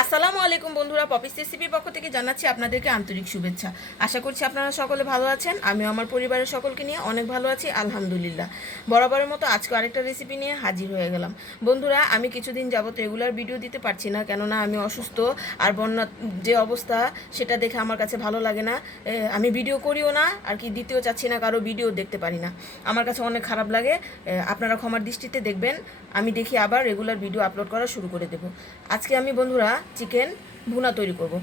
আসসালামু আলাইকুম বন্ধুরা, পপিস রেসিপির পক্ষ থেকে জানাচ্ছি আপনাদেরকে আন্তরিক শুভেচ্ছা। আশা করছি আপনারা সকলে ভালো আছেন, আমিও আমার পরিবারের সকলকে নিয়ে অনেক ভালো আছি, আলহামদুলিল্লাহ। বরাবরের মতো আজকে আরেকটা রেসিপি নিয়ে হাজির হয়ে গেলাম। বন্ধুরা, আমি কিছুদিন যাবত রেগুলার ভিডিও দিতে পারছি না, কেননা আমি অসুস্থ, আর বন্যা যে অবস্থা, সেটা দেখে আমার কাছে ভালো লাগে না। আমি ভিডিও করিও না, আর কি দিতেও চাচ্ছি না, কারও ভিডিও দেখতে পারি না। আমার কাছে অনেক খারাপ লাগে আপনারা ক্ষমার দৃষ্টিতে দেখবেন, আমি দেখি আবার রেগুলার ভিডিও আপলোড করা শুরু করে দেব। আজকে আমি বন্ধুরা চিকেন ভুনা তৈরি করব।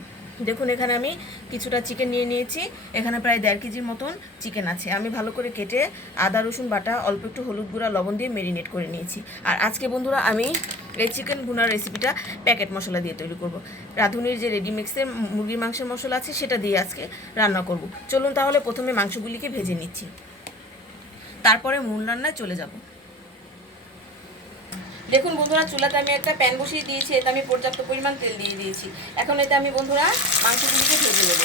দেখুন, এখানে আমি কিছুটা চিকেন নিয়ে নিয়েছি এখানে প্রায় দেড় কেজির মতন চিকেন আছে আমি ভালো করে কেটে আদা, রসুন বাটা, অল্প একটু হলুদ গুঁড়া, লবণ দিয়ে মেরিনেট করে নিয়েছি আর আজকে বন্ধুরা আমি এই চিকেন ভুনার রেসিপিটা প্যাকেট মশলা দিয়ে তৈরি করব। রাঁধুনির যে রেডিমিক্সের মুরগির মাংসের মশলা আছে, সেটা দিয়ে আজকে রান্না করব। চলুন তাহলে প্রথমে মাংসগুলিকে ভেজে নিচ্ছি তারপরে মূল রান্নায় চলে যাব দেখুন বন্ধুরা, চুলাতে আমি একটা প্যান বসিয়ে দিয়েছি, এতে আমি পর্যাপ্ত পরিমাণ তেল দিয়ে দিয়েছি। এখন এতে আমি বন্ধুরা মাংসগুলিকে ভেজে নেব।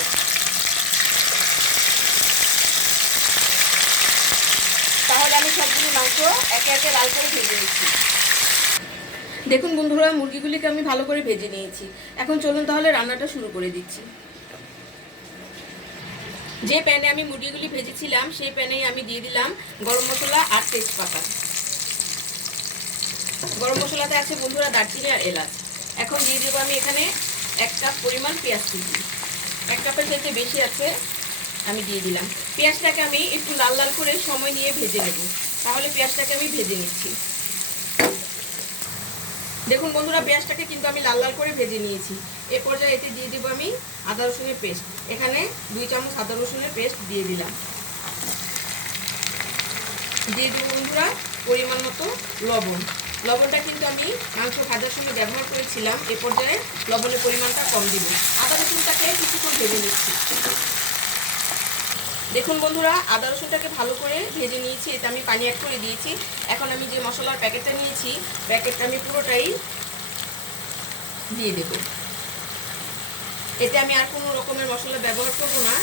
তাহলে আমি সবগুলি মাংস একে একে লাল করে ভেজে নিচ্ছি। দেখুন বন্ধুরা, মুরগিগুলিকে আমি ভালো করে ভেজে নিয়েছি। এখন চলুন তাহলে রান্নাটা শুরু করে দিচ্ছি। যে প্যানে আমি মুরগিগুলি ভেজেছিলাম, সেই প্যানেই আমি দিয়ে দিলাম গরম মশলা আর তেজপাতা। গরম মশলাতে আছে বন্ধুরা দারচিনি আর এলাচ। এখন দিয়ে দেবো আমি এখানে এক কাপ পরিমাণ পেঁয়াজ কুচি। এক কাপের চাইতে বেশি আছে আমি দিয়ে দিলাম। পেঁয়াজটাকে আমি একটু লাল লাল করে সময় নিয়ে ভেজে নেব। তাহলে পেঁয়াজটাকে আমি ভেজে নিচ্ছি। দেখুন বন্ধুরা, পেঁয়াজটাকে কিন্তু আমি লাল লাল করে ভেজে নিয়েছি। এ পর্যায়ে এতে দিয়ে দেবো আমি আদা রসুনের পেস্ট। এখানে দুই চামচ আদা রসুনের পেস্ট দিয়ে দিলাম। দিয়ে দেবো বন্ধুরা পরিমাণ মতো লবণ। লবণটা কিন্তু আমি মাংস ভাজার সময় ব্যবহার করেছিলাম, এ পর্যায়ে লবণের পরিমাণটা কম দিব। আদা রসুনটাকে কিছুক্ষণ ভেজে নিচ্ছি। দেখুন বন্ধুরা, আদা রসুনটাকে ভালো করে ভেজে নিয়েছি, এতে আমি পানি অ্যাড করে দিয়েছি। এখন আমি যে মশলার প্যাকেটটা নিয়েছি, প্যাকেটটা আমি পুরোটাই দিয়ে দেব। এতে আমি আর কোনো রকমের মশলা ব্যবহার করব না।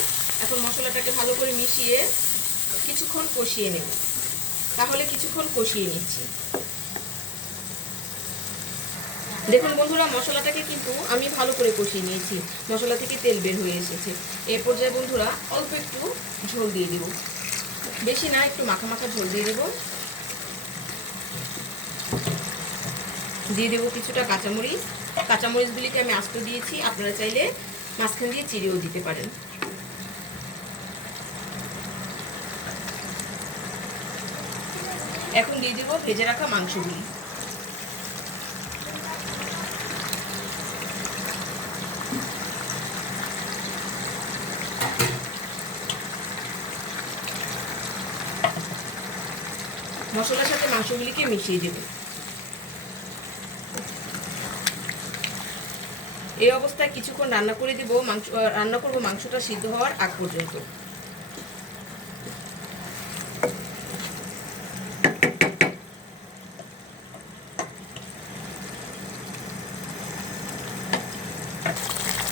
এখন মশলাটাকে ভালো করে মিশিয়ে কিছুক্ষণ কষিয়ে নেব। তাহলে কিছুক্ষণ কষিয়ে নিচ্ছি। দেখুন বন্ধুরা, মশলাটাকে কিন্তু আমি ভালো করে কষিয়ে নিয়েছি। মশলা থেকে তেল বের হয়ে এসেছে। এ পর্যায়ে বন্ধুরা, অল্প একটু ঝোল দিয়ে দেব। বেশি না, একটু মাখা মাখা ঝোল দিয়ে দেব। দিয়ে দেবো কিছুটা কাঁচামরিচ। কাঁচামরিচগুলিকে আমি আস্ত দিয়েছি। আপনারা চাইলে মাঝখান দিয়ে চিড়েও দিতে পারেন। এখন দিয়ে দেবো ভেজে রাখা মাংসগুলি। মশলার সাথে মাংসগুলিকে মিশিয়ে দেব। এই অবস্থায় কিছুক্ষণ রান্না করে দেব, মাংস রান্না করব মাংসটা সিদ্ধ হওয়ার আগ পর্যন্ত।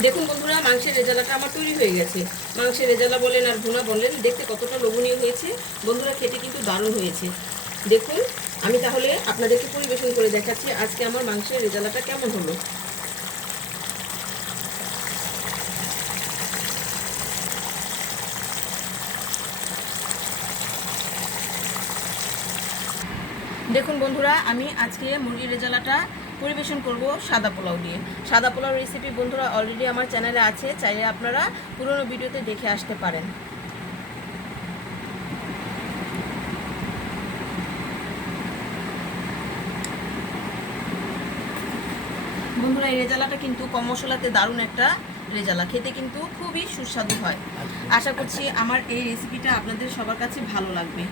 দেখুন বন্ধুরা, মাংসের রেজালাটা আমার তৈরি হয়ে গেছে। মাংসের রেজালা বলেন আর ভুনা বলেন, দেখতে কতটা লোভনীয় হয়েছে। বন্ধুরা, খেতে কিন্তু দারুণ হয়েছে। দেখুন, আমি তাহলে আপনাদেরকে পরিবেশন করে দেখাচ্ছি আজকে আমার মাংসের রেজালাটা কেমন হলো। দেখুন বন্ধুরা, আমি আজকে মুরগির রেজালাটা পরিবেশন করব সাদা পোলাও দিয়ে। সাদা পোলাও রেসিপি বন্ধুরা অলরেডি আমার চ্যানেলে আছে, চাইলে আপনারা পুরনো ভিডিওতে দেখে আসতে পারেন। বন্ধুরা, এই রেজালাটা কিন্তু কম মশলাতে দারুণ একটা রেজালা। খেতে কিন্তু খুবই সুস্বাদু হয়। আশা করছি আমার এই রেসিপিটা আপনাদের সবার কাছে ভালো লাগবে।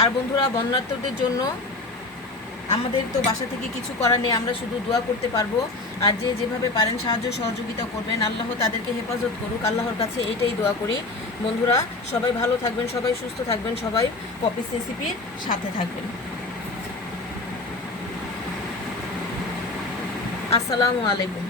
আর বন্ধুরা বন্যার্থদের জন্য আমাদের তো বাসা থেকে কিছু করার নেই, আমরা শুধু দোয়া করতে পারব। আর যে যেভাবে পারেন সাহায্য, সহযোগিতা করবেন, আল্লাহ তাদেরকে হেফাজত করুক, আল্লাহর কাছে এটাই দোয়া করি। বন্ধুরা, সবাই ভালো থাকবেন, সবাই সুস্থ থাকবেন, সবাই পপিস রেসিপির সাথে থাকবেন। আসসালামু আলাইকুম।